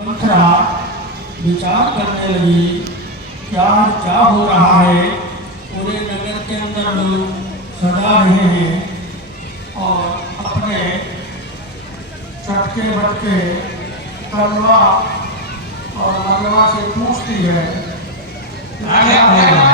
मंथरा विचार करने लगी क्या क्या हो रहा है। पूरे नगर के अंदर लोग सजा रहे हैं और अपने चटके बटके तलवा और मलवा से पूछती है क्या होगा।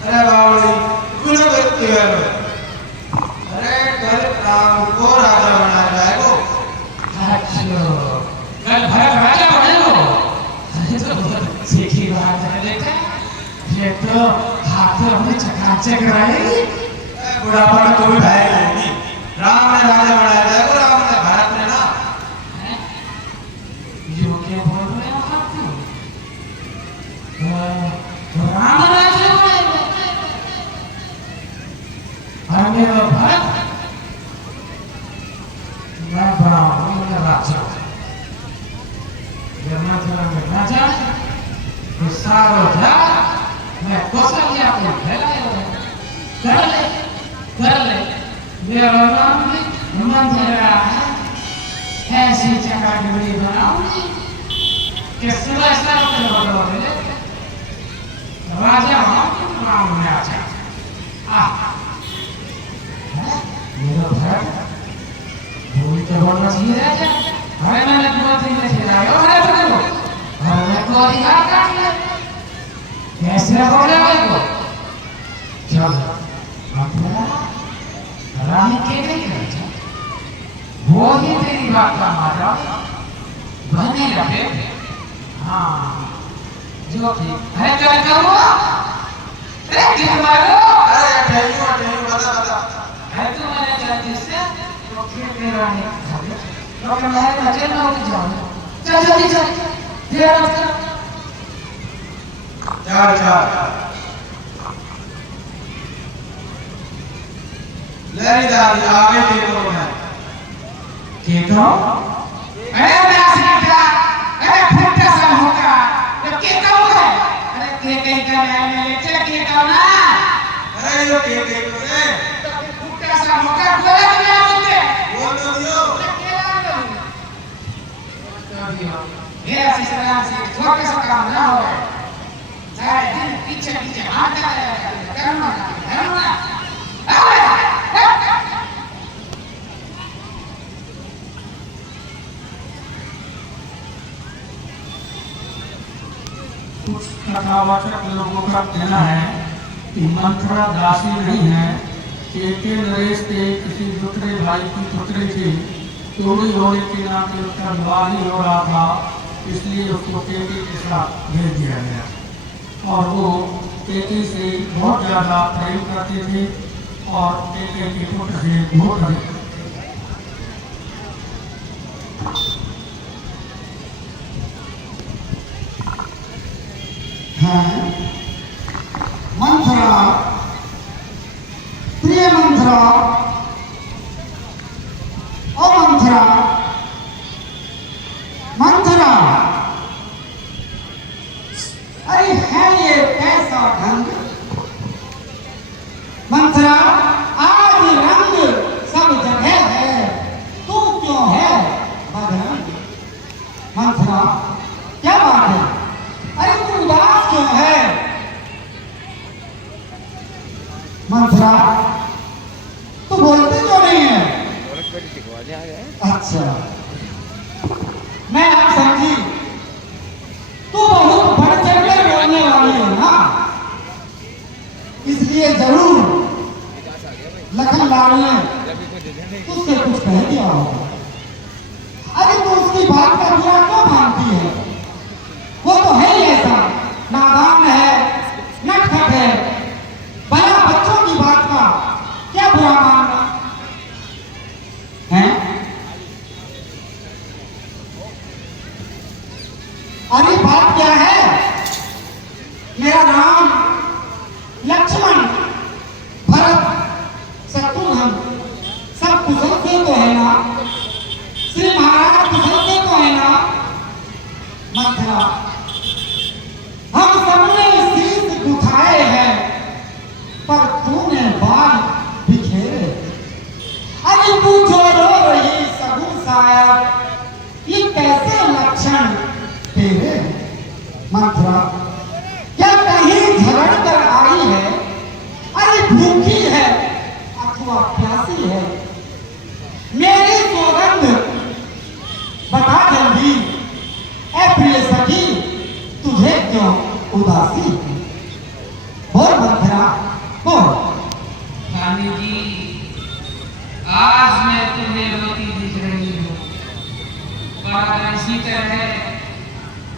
अरे बावली कुल व्यक्ति है। अरे कल राम को राजा बनाया जाएगा। अच्छा कल भरत राजा बनेगो। अरे तो बहुत सीखी बात है बेटा। ये तो हाथों में चकाचक रहेगी। बुढ़ापा में तो भी भाई रहेगी। राम ने राजा बनाया जाएगा। राम ने भारत ने ना। यो क्या बोल रहे हो आप तो राम राजा बनेगा। और मेरा भरत मैं बनाऊंगा राजा। राजा गुस्सा हो जा। मैं कौशल्या को कर ले मेरा नाम मंथरा है। ऐसी चकाचौंध बनाऊंगी कि सुबह शाम बोले राजा राम राजा। मेरा भरत भूल के बोलना चाहिए राजा। अरे मैंने कुमारी में खिलाया अरे तो मैं को अधिकार काट लिया। कैसे बोले भाई को चल मंथरा रानी के नहीं करता। वो ही तेरी बात का मारा बने रहे। हाँ जो ठीक है क्या करो। अरे क्या मारो। अरे ठहरियो बता है तो मैंने चाहती से तो फिर मेरा नहीं खाते तो मैं बचे ना हो जाऊँ। चल जल्दी चल तेरा चल लड़ीदारी आगे देखो मैं केतो अरे दासीटा अरे फुट्टा सा होगा ये केतो है। अरे के का नाम ले चल केतो ना। अरे यो के रे फुट्टा सा होगा बोला क्या बोलते बोल तो दियो। ये सिस्टम से छोटे सा काम ना हो सारे दिन पीछे हाथ लगाया करना कुछ कथावाचक लोगों का कहना है कि मंथरा दासी नहीं है। के नरेश के किसी दूसरे भाई की पुत्री थी। चोरी होने के नाते उसका विवाह नहीं हो रहा था, इसलिए उसको केके के साथ भेज दिया गया और वो केके से बहुत ज़्यादा प्रेम करते थे और केके के पुत्र से बहुत अधिक। मंथरा प्रिय मंथरा ओ मंथरा मंथरा अरे है ये कैसा ढंग। मंथरा आज रंग सब जगह है तू क्यों है बदरंग। मंथरा क्या बात है। अरे तू उदास क्यों है। मंथरा तू बोलती क्यों नहीं है। अच्छा मैं आप समझी तू बहुत बढ़ चढ़ कर बोलने वाली है ना, इसलिए जरूर लखन लाल ने तुझसे कुछ कह दिया होगा। अरे तू उसकी बात का बुरा क्यों मानती है। वो तो है ही ऐसा नादान है नटखट है। बड़ा बच्चों की बात का क्या बुरा मानना है। मेरा नाम लक्ष्मण भरत शत्रुघ्न सब कुशल से तो है ना? श्री महाराज कुशल से तो है ना? मथुरा हम सबने शीश उठाए हैं पर तूने बाल बिखेरे। अरे तू जो रो रही सगुन साहब ये कैसे लक्षण तेरे? मथुरा क्या कहीं झगड़ कर आई है? अरे भूखी है अथवा प्यासी है? मेरी सौगंध बता जल्दी ए प्रिय सखी तुझे क्यों उदासी? बोल मथुरा बोल। रानी जी आज मैं तुम्हें रोती दिख रही हूँ, पर अगर इसी तरह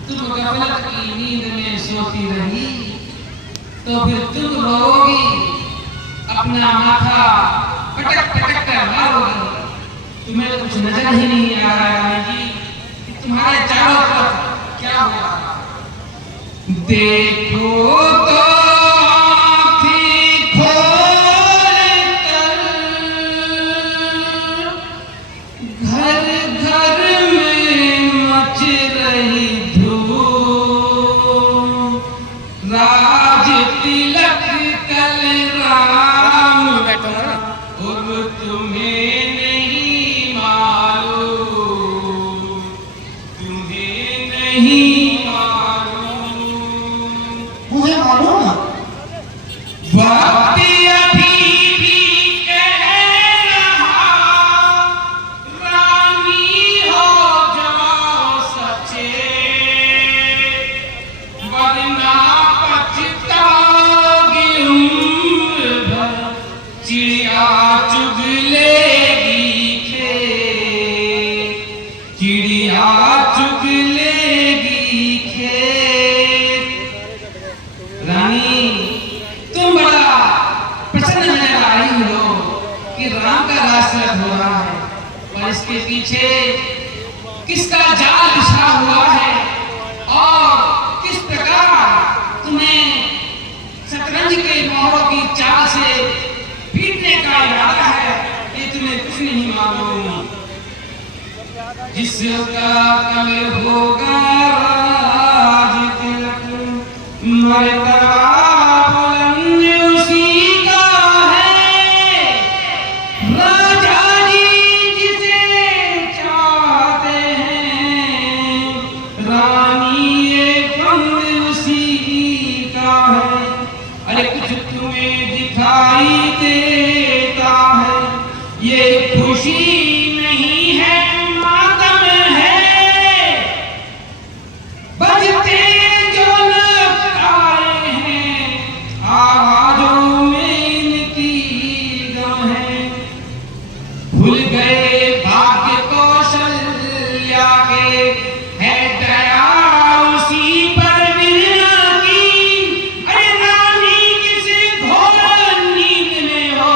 तुम गफलत की नींद में सोती रही तो फिर तुम रोगी, अपना माथा पटक पटक कर मारोगी। तुम्हें तो कुछ नजर ही नहीं आ रहा है रानी जी कि तुम्हारे चारों तरफ क्या हो रहा है। देखो तो आँखें खोल कर घर घर में मच रही धूम, राज तिलक कल राम अब तुम्हें नहीं मालूम, तुम्हें नहीं मालूम। मुझे मालूम है वक्त अभी भी कह रहा, रानी हो जाओ सचेत, वरना पछताओगे उम्र भर, चिड़िया चुग लेगी खेत, चिड़िया चुग लेगी खेत। रानी तुम बड़ा प्रसन्न नजर आ रही हो कि राम का रास्ता हो रहा है, और इसके पीछे किसका जाल बिछा हुआ है और किस प्रकार तुम्हें शतरंज के मोहरों की चाल से पीटने का इरादा है, ये तुम्हें कुछ नहीं मालूम। जिसका कल होगा राज तिलक, मर्तबा बुलंद उसी का है, राजा जी जिसे चाहते हैं, रानी ये बंद उसी का है। अरे कुछ तुम्हें दिखाई देता है, ये खुशी नहीं है मातम है, बजते जो लताएं हैं आवाजों में इनकी गम है। भूल गए भाग्य कौशल्या के है दया उसी पर वीणा की। अरे रानी किसी घोर नींद में हो,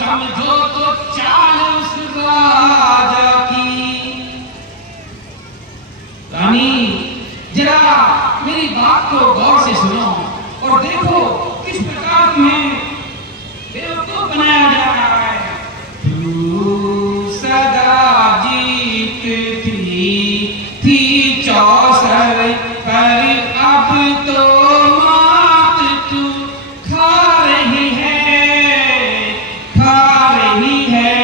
समझो तो चाल उस राजा की। रानी जरा मेरी बात को गौर से सुनो और देखो किस प्रकार तुम्हें बेवकूफ बनाया जा रहा है। तू सदा जीतती थी चौसर पर, अब तो मात तू खा रही है, खा रही है।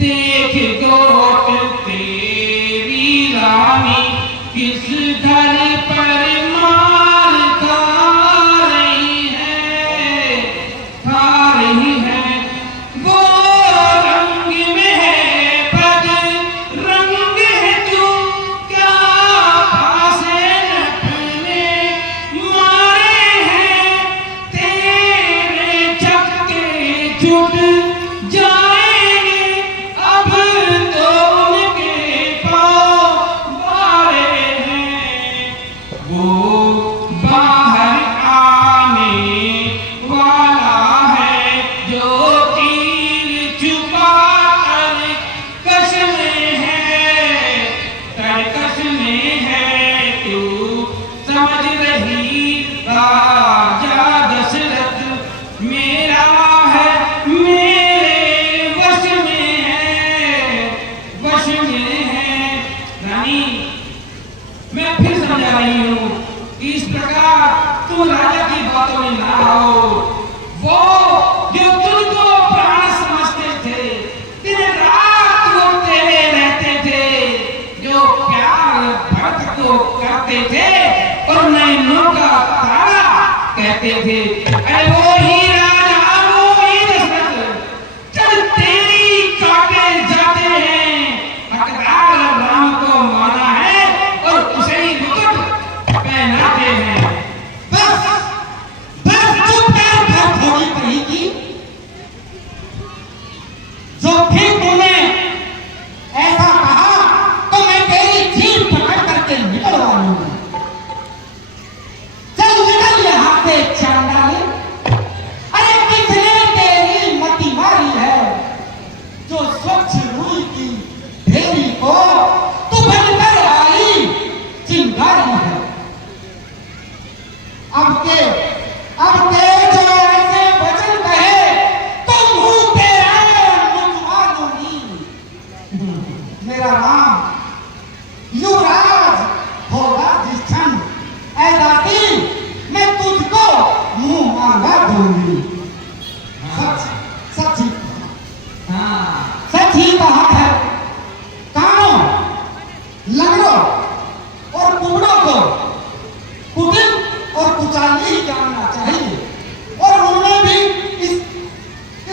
देख गोट तेरी रानी किस घर पर मार खा रही है, खा रही है। वो रंग में है पग रंग है तू, क्या फांसे नटने मारे हैं, तेरे चक्के छूट जाएंगे, अब तो उनके पाँव मारे हैं। वो बाहर आने वाला है जो तीर छुपा कर कश में है, तरकश में है तू समझ रही तुम राजा की बातों में ना आओ। वो जो तुझको प्राण समझते थे, दिन रात वो तेरे रहते थे, जो प्यार भक्त को करते थे और नैनों का तारा कहते थे, अरे वो ही राजा, वो ही दशरथ, जब तेरी काटे जाते हैं, हकदार राम को माना है और उसे ही मुकुट पहनाते हैं। बस बस चुप कर, बात थोड़ी कहेगी। जो भी तूने ऐसा कहा तो मैं तेरी जीभ पकड़ करके निकलवा लूंगा। चल निकल यहाँ से चांडाली। अरे किसने तेरी मति मारी है, जो स्वच्छ रूई की ढेरी को तू बनकर आई चिंगारी है। अब के जो ऐसे वचन कहे तो मुंह तेरा मुझवा दूंगी। मेरा नाम युवराज होगा जिस क्षण ऐदाती मैं तुझको मुंह मांगा दूंगी। सच सच ही हाँ, सच ही कहा है। कानों, लंगड़ों और कुबड़ों को कुटिल और कुचाली ही जानना चाहिए, और उनमें भी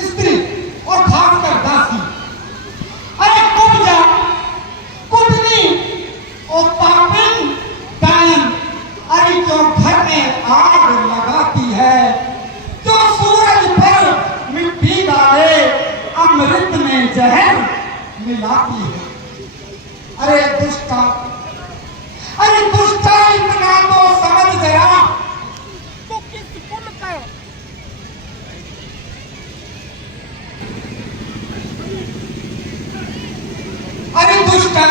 स्त्री और खासकर दासी। अरे कुब्जा, कुटनी और पापिन डायन, अरे जो घर में आग लगाती है, जो सूरज पर मिट्टी डाले, अमृत में जहर मिलाती है। अरे दुष्टा, अरे दुष्टा, इतना तो समझ जरा, तो किस कुल का अरे दुष्टा,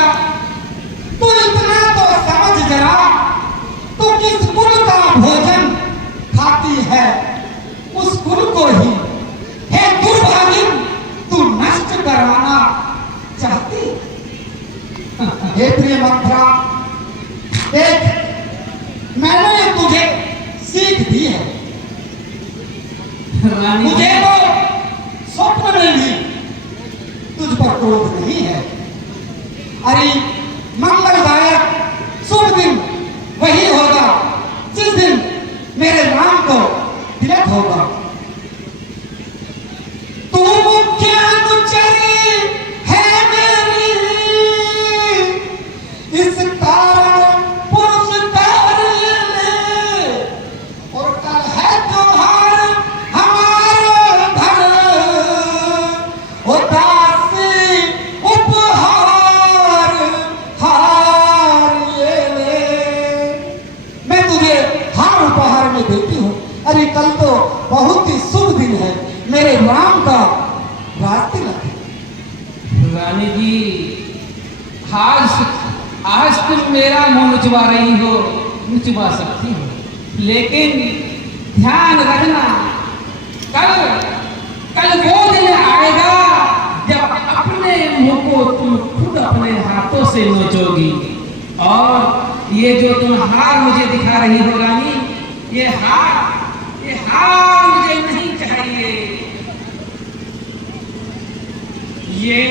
तू इतना तो समझ जरा, तू किस कुल का भोजन खाती है, उस कुल को ही हे दुर्भागिन तू नष्ट कराना चाहती। हे प्रिय मंत्रा, देख मैंने तुझे सीख दी है। रानी मुझे तो स्वप्न में भी तुझ पर क्रोध नहीं है। अरे मंगलदायक शुभ दिन वही होगा जिस दिन मेरे नाम को तिलक होगा। तू मुख्य अनुचरी है मेरी, इस कारण पुरस्कार ले, और कल है त्योहार हमारा धन, उदासी उपहार हार ये ले। मैं तुझे हार उपहार में देती हूँ। अरे कल तो बहुत ही शुभ दिन है, मेरे राम का रात तिलक है। रानी जी, आज तुम मेरा मुंह नुचवा रही हो, नुचवा सकती हो, लेकिन ध्यान रखना, कल वो दिन आएगा जब अपने मुंह को तुम खुद अपने हाथों से नोचोगी। और ये जो तुम हार मुझे दिखा रही हो रानी, ये हार मुझे नहीं चाहिए। ये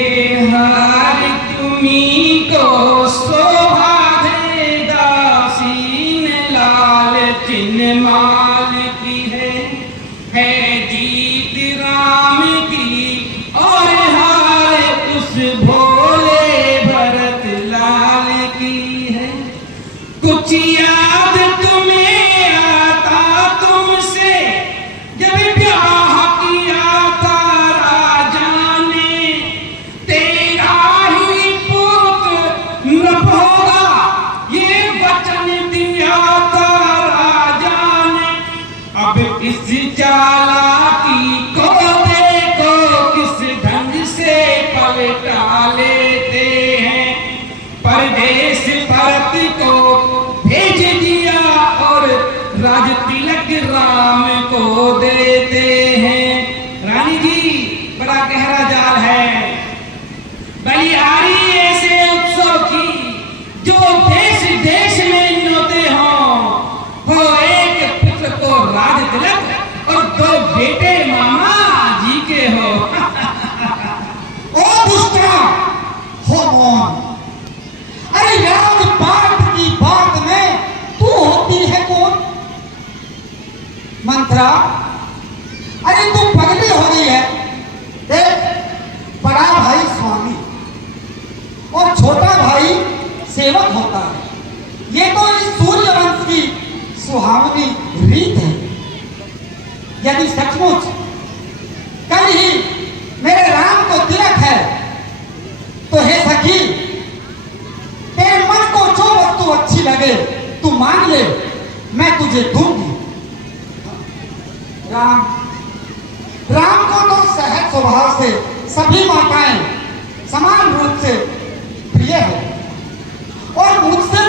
हार तुम्ही को शोभा दे, दासीन लाल चिन्ह माल की है जीत राम की, और हार उस भोले भरत लाल की है। कुछ याद तुम्हें आता तुमसे, जब ब्याह किया था राजा ने, तेरा ही पुत्र नभ होगा, ये वचन दिया था राजा ने। अब इस चालाकी को देखो, किस ढंग से पलटा लेते हैं। परदेश भरत को भेज दिया और राज तिलक राम को देते हैं। रानी जी, बड़ा गहरा जाल है। बलिहारी ऐसे उत्सव की जो देश देश में नोते हो एक पुत्र मंत्रा, अरे तू पगली हो गई है। देख, बड़ा भाई स्वामी और छोटा भाई सेवक होता है। ये तो इस सूर्यवंश की सुहावनी रीत है। यदि सचमुच कल ही मेरे राम को तिलक है तो हे सखी, तेरे मन को जो वस्तु अच्छी लगे तू मांग ले, मैं तुझे दूंगी। राम को तो सहज स्वभाव से सभी माताएं समान रूप से प्रिय है और मुझसे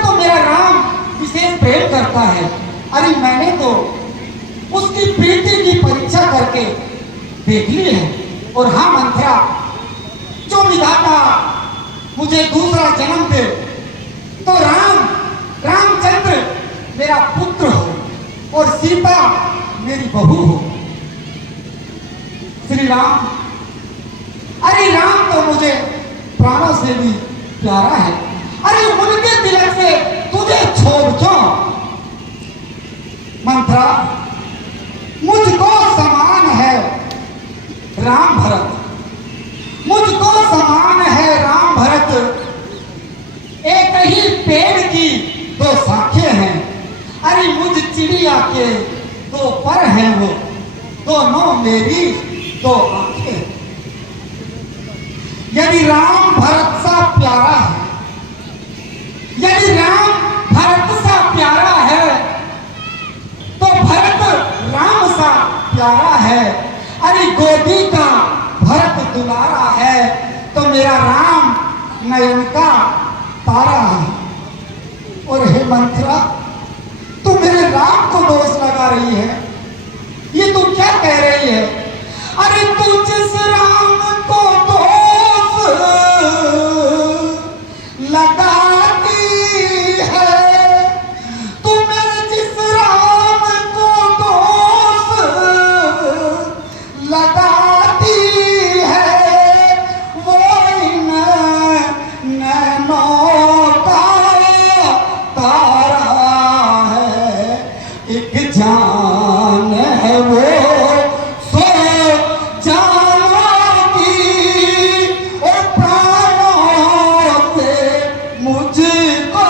तो मेरा राम विशेष प्रेम करता है। अरे मैंने तो उसकी प्रीति की परीक्षा करके देख ली है। और हाँ मंत्रा, जो विधाता मुझे दूसरा जन्म दे तो रामचंद्र मेरा पुत्र हो और सीता मेरी बहू हो। श्री राम, अरे राम तो मुझे प्राणों से भी प्यारा है। अरे उनके तिलक से तुझे छोड़ क्यों? मंत्रा, मुझको समान है राम भरत, मुझको समान है राम भरत। एक ही पेड़ की दो शाखें हैं। अरे मुझ चिड़िया के दो पर हैं वो, दोनों मेरी दो आंखें। यदि राम भरत सा प्यारा है, यदि राम भरत सा प्यारा है तो भरत राम सा प्यारा है। अरे गोदी का भरत दुलारा है तो मेरा राम नयन का तारा है। और हे मंत्रा, तू मेरे राम को दोष लगा रही है, ये तू क्या कह रही है? अरे तू जिस राम को दोष लगाती है, तू मेरे जिस राम को दोष लगाती है, वो नैनों का तारा है। एक जान है वो सो जानों की और प्राणों से मुझको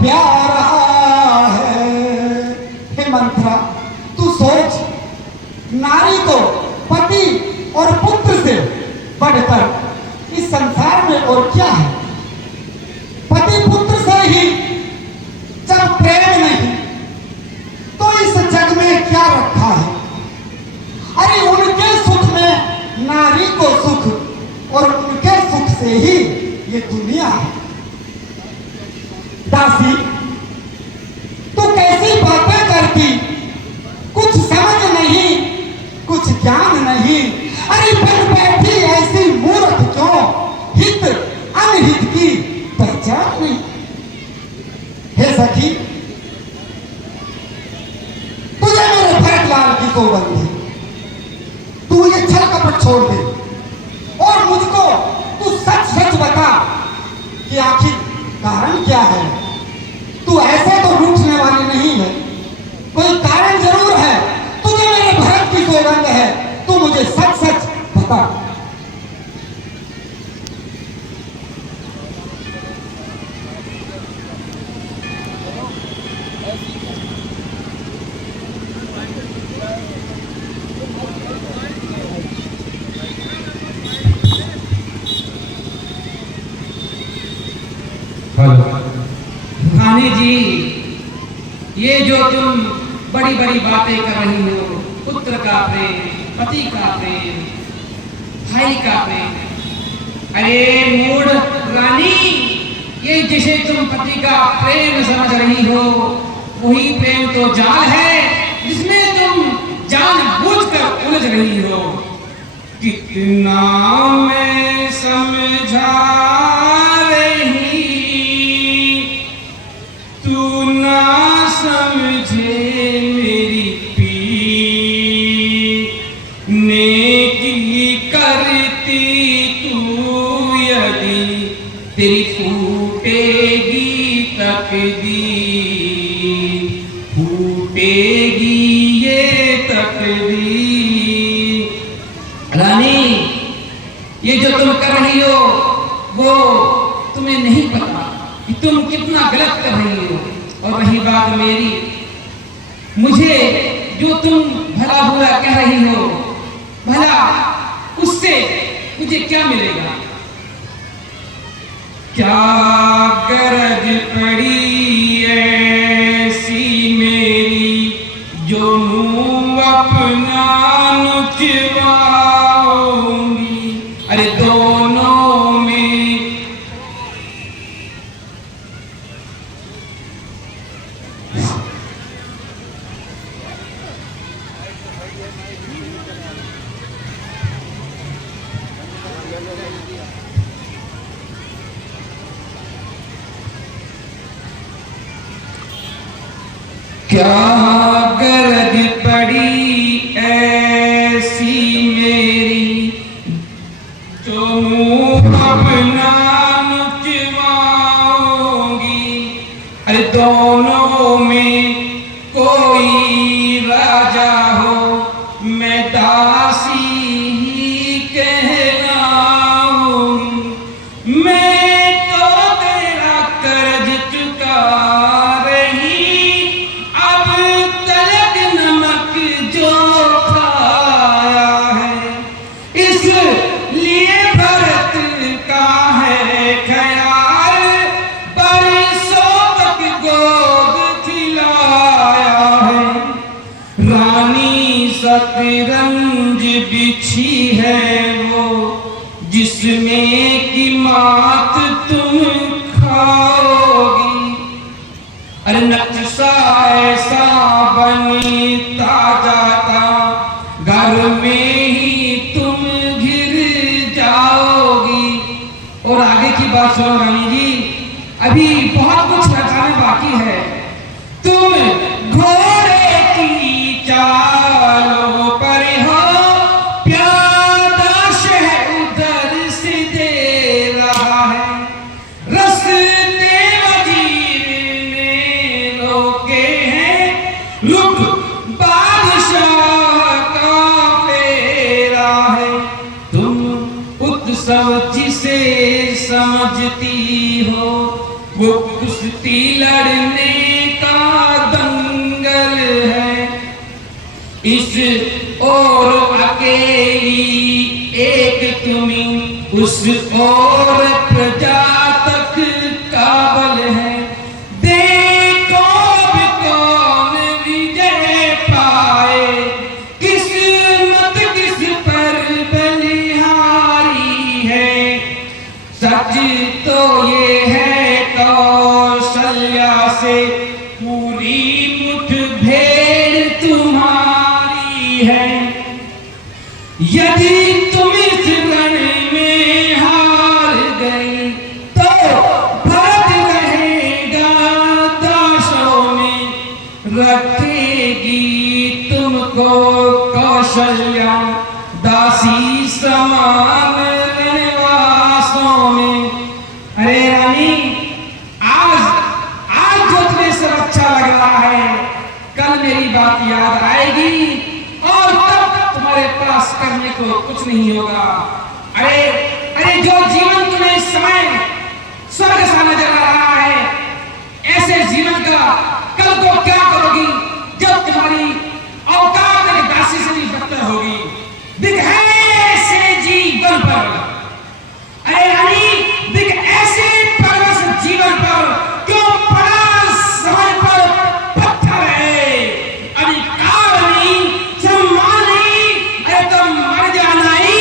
प्यारा है। हे मंत्रा, तू सोच, नारी को पति और पुत्र से बढ़कर इस संसार में और क्या है? पति पुत्र से ही जब प्रेम नहीं तो इस जग में क्या रखा है? अरे उनके सुख में नारी को सुख और उनके सुख से ही ये दुनिया है। दासी, तू कैसी बातें करती, कुछ समझ नहीं, कुछ ज्ञान नहीं। अरे बन बैठी ऐसी मूर्ख क्यों? हित अनहित की पहचान नहीं। हे सखी, तुझे मेरे भरतलाल की सोबत है, तू ये छल कपट छोड़ दे और मुझको तू सच सच बता कि आखिर कारण क्या है। तू ऐसे तो रूठने वाली नहीं है, कोई कारण जरूर है। तुझे मेरे भरत की सौगंध है, तू मुझे सच सच बता। रानी जी, ये जो तुम बड़ी बड़ी बातें कर रही हो, पुत्र का प्रेम, पति का प्रेम, भाई का प्रेम, अरे मूढ़ रानी, ये जिसे तुम पति का प्रेम समझ रही हो वही प्रेम तो जाल है जिसमें तुम जानबूझकर उलझ रही हो। कितना मैं समझा समझे मेरी पीर, नेकी करती तू यदि तेरी फूटेगी तकदीर, फूट टूटेगी ये तकदीर। रानी, ये जो तुम कर रही हो वो तुम्हें नहीं पता कि तुम कितना गलत कर रही हो। और रही बात मेरी, मुझे जो तुम भला बुरा कह रही हो, भला उससे मुझे क्या मिलेगा? क्या गरज पड़ी ऐसी मेरी जो मुंह अपना नुचवाऊंगी। अरे दोनों में क्या गरज पड़ी ऐसी मेरी जो मुंह अपना नुचवाऊंगी। अरे दोनों में कोई राजा हो, मैं दासी ही कहलाऊंगी। मैं तो तेरा कर्ज चुका रही, अब तलक नमक जो खाया है, इसलिए भरत का है ख्याल, बरसों तक गोद खिलाया है। रानी शतरंज बिछी है वो, जिसमें की मात तुम खाओगी। अरे नक्शा ऐसा बनता जाता, घर में ही तुम घिर जाओगी। और आगे की बात सुनो रानी जी, अभी बहुत कुछ बताने बाकी है। तुम घोड़े की चालों पर हो, प्यादा शहर उधर से दे रहा है। रस्ते वजीर ने रोके हैं, रुक बादशाह का फेरा है। तुम उत्सव जिसे समझती हो, वो कुश्ती लड़ने का दंगल है। इस और अकेली एक तुम्ही, उस और प्रजा तक काबल है। देखो अब कौन विजय पाए, किस्मत किस पर बलिहारी है। सच तो ये है कौशल्या से पूरी मुठभेड़ तुम्हारी है। यदि तुम इस रण में हार गई तो भरत रहेगा दासों में, रखेगी तुमको कौशल्या दासी समान रणवासों में। अरे रानी, आज जो तुम्हें सब अच्छा लग रहा है, कल मेरी बात याद आएगी और तब तुम्हारे पास करने को कुछ नहीं होगा। अरे जो जीवन तुम्हें इस समय स्वर्ग सा नजर आ रहा है, ऐसे जीवन का कल को क्या करोगी जब तुम्हारी औकात एक दासी से भी बदतर होगी। दिख ऐसे जीवन पर, अरे रानी, दिख ऐसे परवश जीवन पर क्यों पड़ा समय पर पत्थर है। अधिकार नहीं, सम्मान नहीं, अरे तो मर जाना ही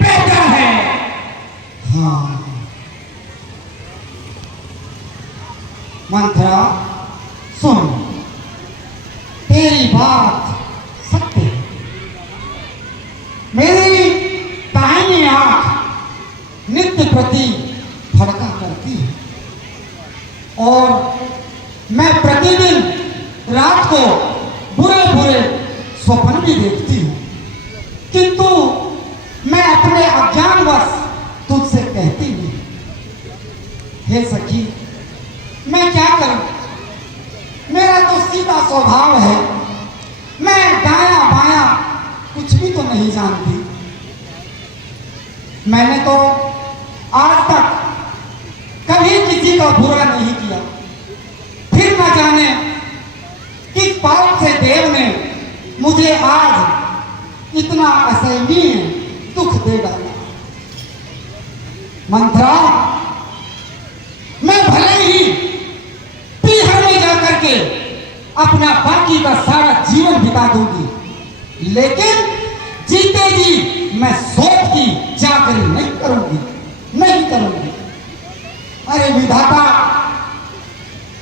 बेहतर है। हाँ मंथरा, सुन, तेरी बात सत्य है। मेरी दाहिनी आंख नित्य प्रति फड़का करती है और मैं प्रतिदिन रात को बुरे बुरे स्वप्न भी देखती हूँ, किंतु मैं अपने अज्ञानवश तुझसे कहती हूँ। हे सखी, मैं क्या करूं? मेरा तो सीधा अपना स्वभाव है, मैं दाया बाया कुछ भी तो नहीं जानती। मैंने तो आज तक कभी किसी का बुरा नहीं किया, फिर न जाने किस पाप से देव ने मुझे आज इतना असहनीय दुख दे डाला। मंत्रा, मैं भले ही पीहर में जाकर के अपना बाकी का सारा जीवन बिता दूंगी, लेकिन जीते जी मैं सोच की चाकरी नहीं करूंगी, नहीं करूंगी। अरे विधाता,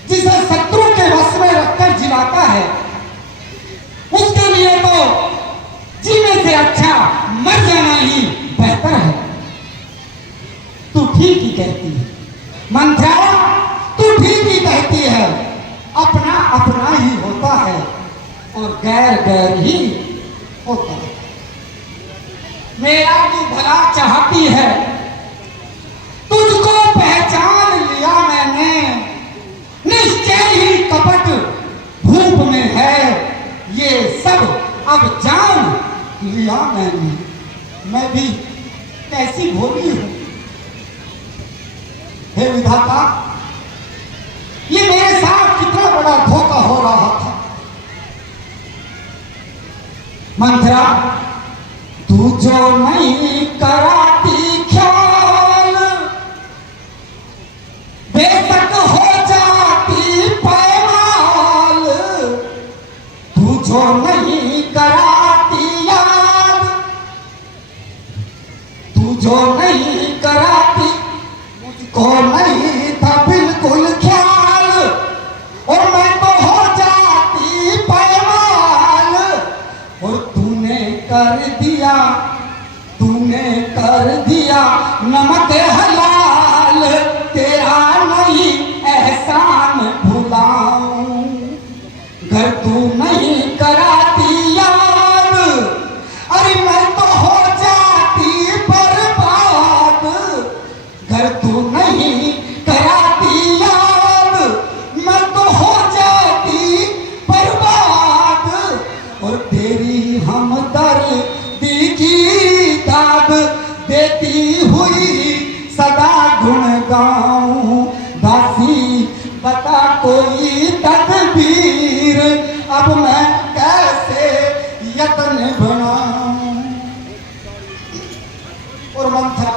जिसे शत्रु के वश में रखकर जिलाता है, उसके लिए तो जीने से अच्छा मर जाना ही बेहतर है। तू ठीक ही कहती है मंत्रा, तू ठीक ही कहती है। अपना अपना ही होता है और गैर गैर ही होता है। मेरा तू भला चाहती है, तुझको पहचान लिया मैंने, निश्चय ही कपट भूप में है ये सब अब जान लिया मैंने। मैं भी कैसी भोली हूं। हे विधाता, ये मेरे साथ कितना बड़ा धोखा हो रहा था। मंत्रा, तू जो नहीं कराती ख्याल, बेशक हो जाती पैमाल। तू जो नहीं कराती याद, तू जो नहीं कराती, मुझको नहीं था बिल्कुल ख्याल, और मैं तो हो जाती पैमाल। और तूने कर दिया नमक हलाल, तेरा नहीं एहसान भुलाऊं। घर तू नहीं कराती याद, अरे मैं तो हो जाती बर्बाद। घर तू नहीं कराती याद, मैं तो हो जाती बर्बाद। और तेरी हमदर्दी की दाद देती हुई सदा गुण गाऊं। दासी बता कोई तदबीर, अब मैं कैसे यत्न बनाऊं। और मंत्रा,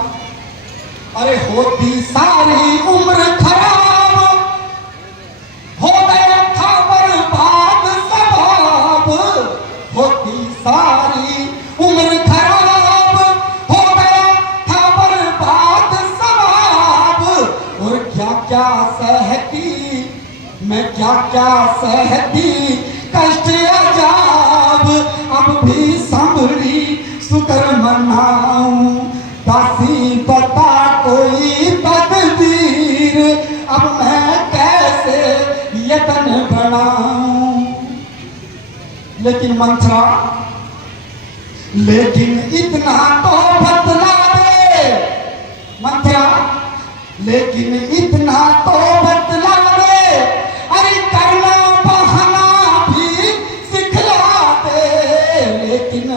अरे होती सारी उम्र खराब, हो गया था बर्बाद स्वभाव। होती सारी उम्र खराब, हो गया था बर्बाद स्वभाव। और क्या क्या सहती मैं, क्या क्या सहती कष्ट अजाब। अब भी संभली शुक्र मनाऊं। दासी बता कोई तदबीर, अब मैं कैसे यत्न बनाऊं। लेकिन मंत्रा, लेकिन इतना तो बतला दे मंत्रा, लेकिन इतना तो बतला दे। अरे करना बहाना भी सिखला दे, लेकिन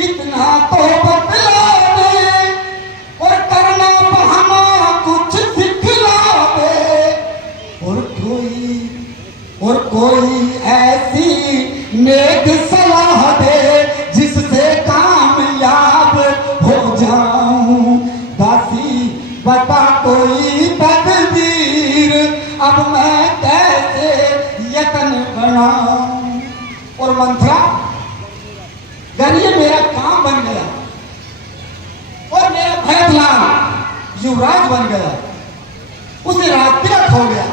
इतना तो बतला दे। और करना बहाना कुछ सिखला दे। और कोई ऐसी नेक सलाह दे, जिससे कामयाब हो जाऊं। दासी बता कोई तदबीर, अब मैं कैसे यत्न बनाऊं। और मंत्रा, अगर ये मेरा काम बन गया और मेरा भरतलाल युवराज बन गया, उसे राजतिलक हो गया,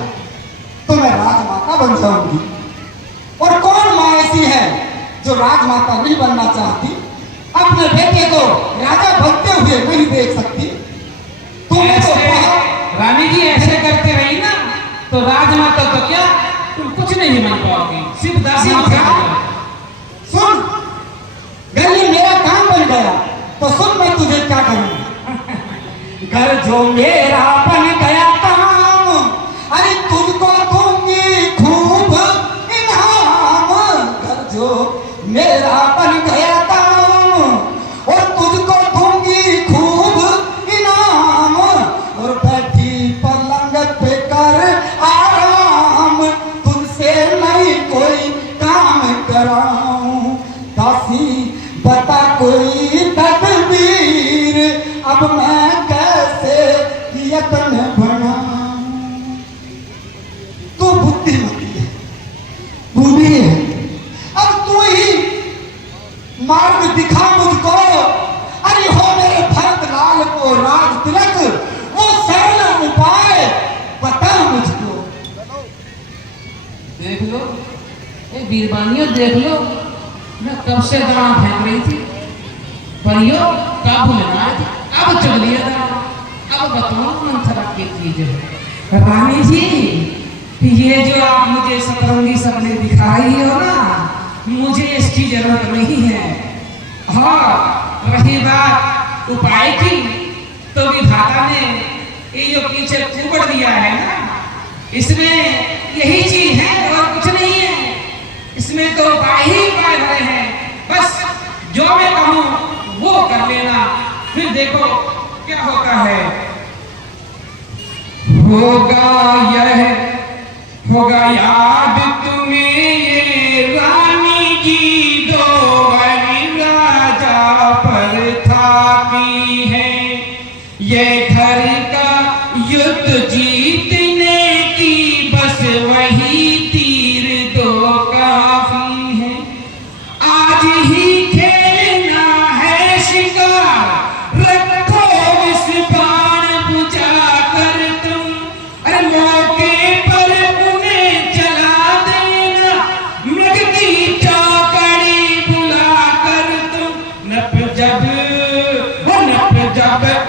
तो मैं राजमाता बन जाऊंगी। और कौन माँ ऐसी है जो राजमाता नहीं बनना चाहती, अपने बेटे को राजा बनते हुए नहीं देख सकती। तुमने तो रानी जी ऐसे करते रही ना, तो राजमाता तो क्या, तुम कुछ नहीं बन पाओगी, सिर्फ दासी बन जाओगी। सुन, अगर ये मेरा काम बन गया तो सुन मैं तुझे क्या करूंगा। घर जो मेरा बन गया काम, अरे तुझको दूंगी खूब इनाम। मार्ग दिखा मुझको। अरे हो मेरे भरत लाल को राज तिलक, वो सरल उपाय बता मुझको। देख लो ए बीरबानियों, देख लो मैं कब से दाना फेंक रही थी, परियो कब भूलना थी, कब चल लिया दाना। अब बताओ मंथरा की चीज है। रानी जी, ये जो आप मुझे सतरंगी सपने दिखा रही हो ना, मुझे इसकी जरूरत नहीं है। हाँ, रही बात उपाय की, तो विधाता ने ये जो पीछे कुबड़ दिया है ना, इसमें यही चीज है और कुछ नहीं है। इसमें तो उपाय ही उपाय भरे हैं। बस जो मैं कहूँ वो कर लेना, फिर देखो क्या होता है। होगा याद तुम्हें ये रानी जी, दो बड़ी राजा पर थाती है। ये घर का युद्ध जीतने की बस वही तीर दो काफी है। आज ही खेलना है शिकार, रखो इस बाण बुझा कर तुम। अरे मौके पर उन्हें जला देना, मृग की चौकड़ी बुला कर तुम। नप जब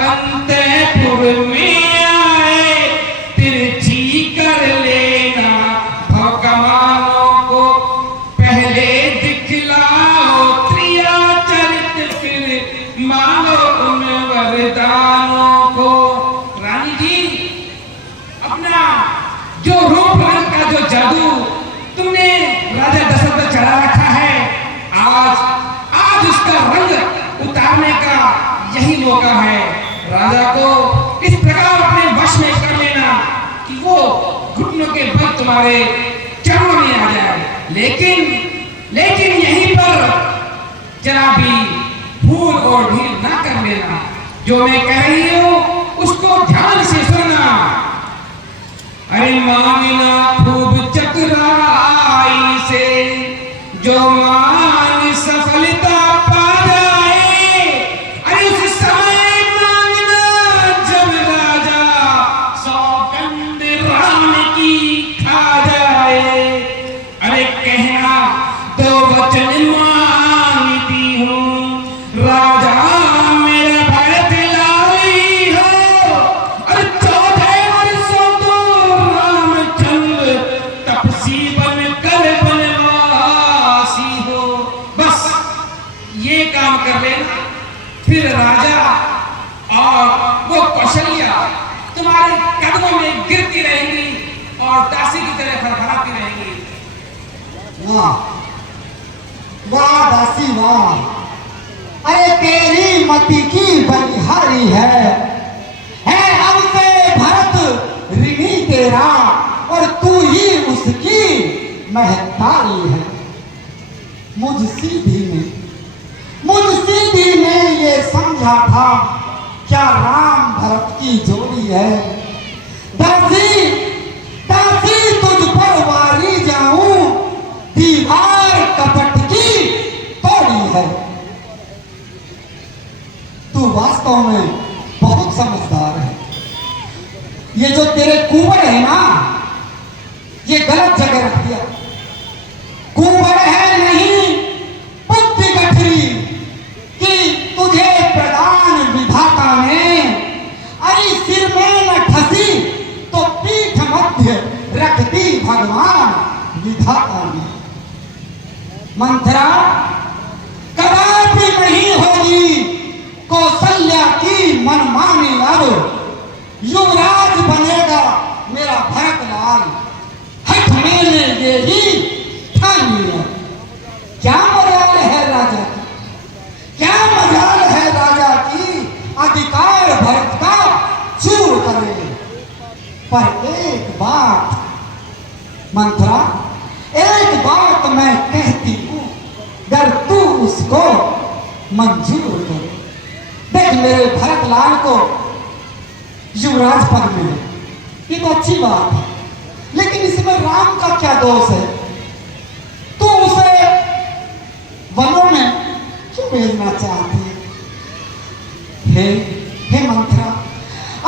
अंतपुर में आए, तिरछी कर लेना भगवानों को। पहले दिखलाओ त्रिया चरित, फिर मांगो उन वरदानों को। रानी जी, अपना जो रूप रंग का जो जादू तुमने राजा दशरथ पर चढ़ा रखा है, आज उसका रंग उतारने का यही मौका है। राजा को इस प्रकार अपने वश में कर लेना कि वो घुटनों के बल तुम्हारे चरणों में आ जाए। लेकिन यहीं पर जरा भी भूल और ढील ना कर लेना। जो मैं कह रही हूं उसको ध्यान से सुनना। अरे मांगना खूब चतुराई से, जो मान सफलता पा जाए। अरे उस समय मांगना जब राजा सौगंध राम की खा जाए। अरे कहना दो वचन मांगती हूँ, राजा मेरा भरत लाली हो। अरे 14 वर्षों तो रामचंद्र तपसी बनकर बनवासी हो। बस ये काम कर लेना, फिर राजा और वो कौशल्या तुम्हारे कदमों में गिरती रहेंगी और दासी की तरह फड़फड़ाती रहेंगी। वाह वाह दासी वाह, अरे तेरी मति की बलिहारी है अब से भरत ऋणी तेरा, और तू ही उसकी महतारी है। मुझ सीधी ने ये समझा था क्या राम भरत की जोड़ी है। दासी तुझ पर वारी जाऊं, दीवार कपट की तोड़ी है। तू वास्तव में बहुत समझदार है। ये जो तेरे कुंवर है ना, ये गलत जगह रख दिया। कुंवर है नहीं बुद्धि गठरी, कि तुझे प्रदान विधाता ने। अरे सिर में न ठसी तो पीठ मध्य रख दी भगवान विधाता ने। मंथरा कदापि नहीं होगी कौशल्या की मनमानी। अब युवराज बनेगा मेरा भरत लाल, हठ मैंने ये ही ठान लिया। क्या मजाल है राजा की, क्या मजाल है राजा की, अधिकार भरत का चूर करे। पर एक बात मंथरा, एक बात मैं कहती हूँ, अगर तू उसको मंजूर करे। देख मेरे भरत लाल को युवराज पद मिले, ये तो अच्छी बात है, लेकिन इसमें राम का क्या दोष है। तू उसे वनों में भेजना चाहती है। हे मंत्रा,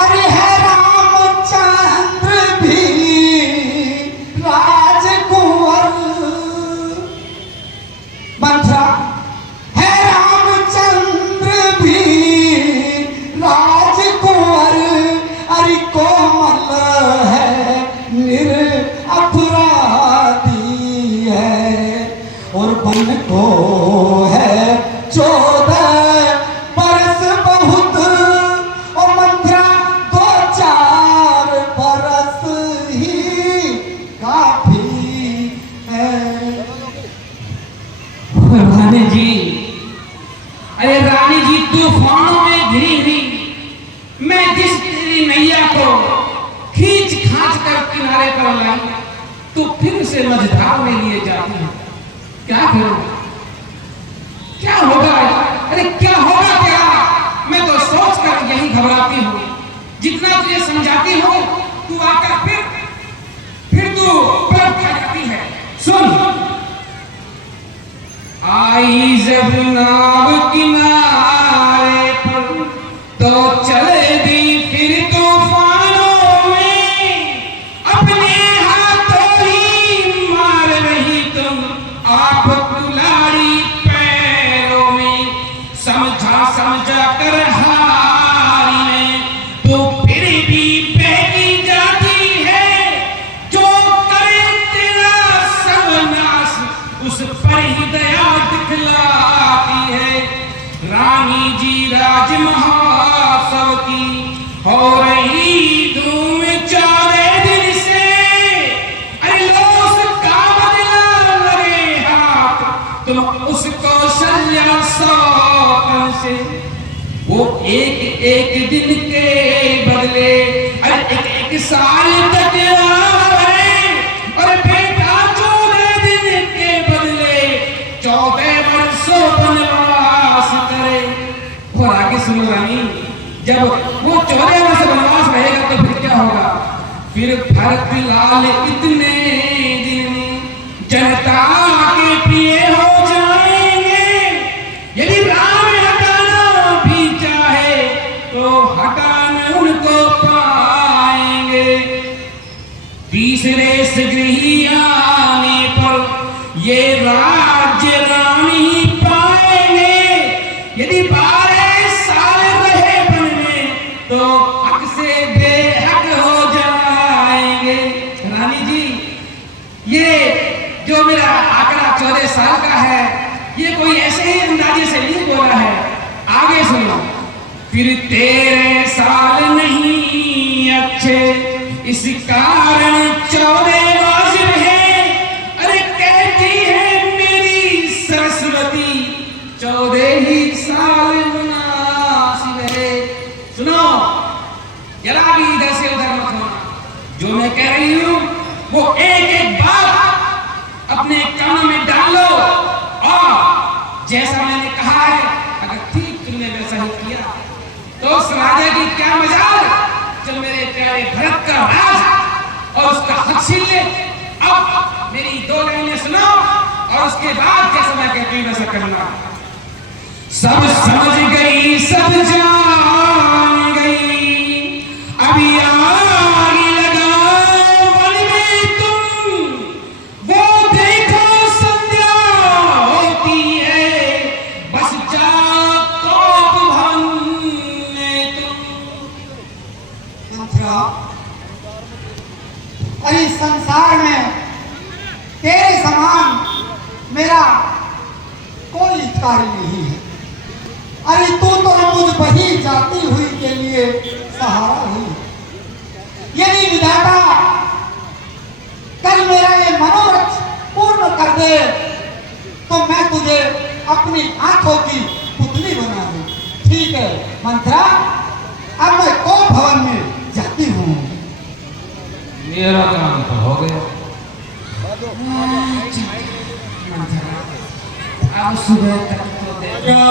अरे है रामचंद्र भी राजकुंवर। मंत्रा, है रामचंद्र भी राजकुंवर। अरे कोमल है निरपराधी है और बन को है 14 बरस बहुत। और मंत्रा 2-4 बरस ही काफी है। रानी जी, अरे रानी जी, तूफानों में घिरी हुई मैं जिस तेरी नैया को खींच खांच कर किनारे पर लाई, तो फिर उसे मझधार में लिए जाती है। क्या करूं? क्या होगा? अरे क्या होगा क्या? मैं तो सोच कर यही घबराती हूँ। जितना तुझे समझाती हूँ, तू आकर फिर तू पलट खा जाती है। सुन, आई जब नाव किनारे पर तो चले दी फिर तूफानों में, अपने हाथों ही मार रही तुम आप कुल्हाड़ी पैरों में। समझा कर हारी में तो फिर भी बहकी जाती है। जो करे तेरा सर्वनाश उस पर ही दया दिखलाती है। रानी जी राज महोत्सव की हो रही धूम 4 दिन से। अरे लो उसका बदला लगे हाथ तुम उसको शल्य सौतन से। वो एक दिन के बदले अरे एक साल तक आए। और बेटा 14 दिन के बदले 14 वर्षों वनवास करे। और आगे सुनो रानी, जब वो 14 वर्ष वनवास रहेगा तो फिर क्या होगा? फिर भरत लाल इतने दिन जनता के प्रिय हो जाएंगे। यदि राम हटाना भी चाहे तो हटाने उनको पाएंगे। तीसरे सगृही आने पर ये राज्य राम ही पाएंगे। यदि 12 साल रहे वन में तो हक से बेहक हो जाएंगे। रानी जी, ये जो मेरा आंकड़ा 14 साल का है, ये कोई ऐसे ही अंदाजे से नहीं बोला है। आगे सुनो, फिर 13 साल नहीं अच्छे इस कारण 14 वाजिब है। अरे कहती है मेरी सरस्वती 14 ही साल मुनासिब है। सुनो, जरा भी इधर से उधर मत होना। जो मैं कह रही हूँ वो एक बात अपने कानों में डालो और जैसा मैंने कहा है अगर ठीक तुमने वैसा ही किया तो उस राजा की क्या मजाल जो मेरे प्यारे भरत का राज और उसका हक छीन ले। अब मेरी 2 लाइनें सुनो और उसके बाद जैसा मैं कहती हूं वैसा करना। सब समझ गई, सब जान गई, अभी आग लगाओ वन में तुम। वो देखो संध्या होती है, बस जाओ कोप भवन में तुम। मंत्रा, अरे संसार में तेरे समान मेरा कोई कार्य नहीं है। अरे तू तो मुझ बही जाती हुई के लिए सहारा हुई। यदि विधाता कल मेरा ये मनोरथ पूर्ण कर दे तो मैं तुझे अपनी आंखों की पुतली बना दूं। ठीक है मंत्रा, अब मैं कोप भवन में जाती हूँ। मेरा काम तो हो गया। अब सुबह तक तो देखो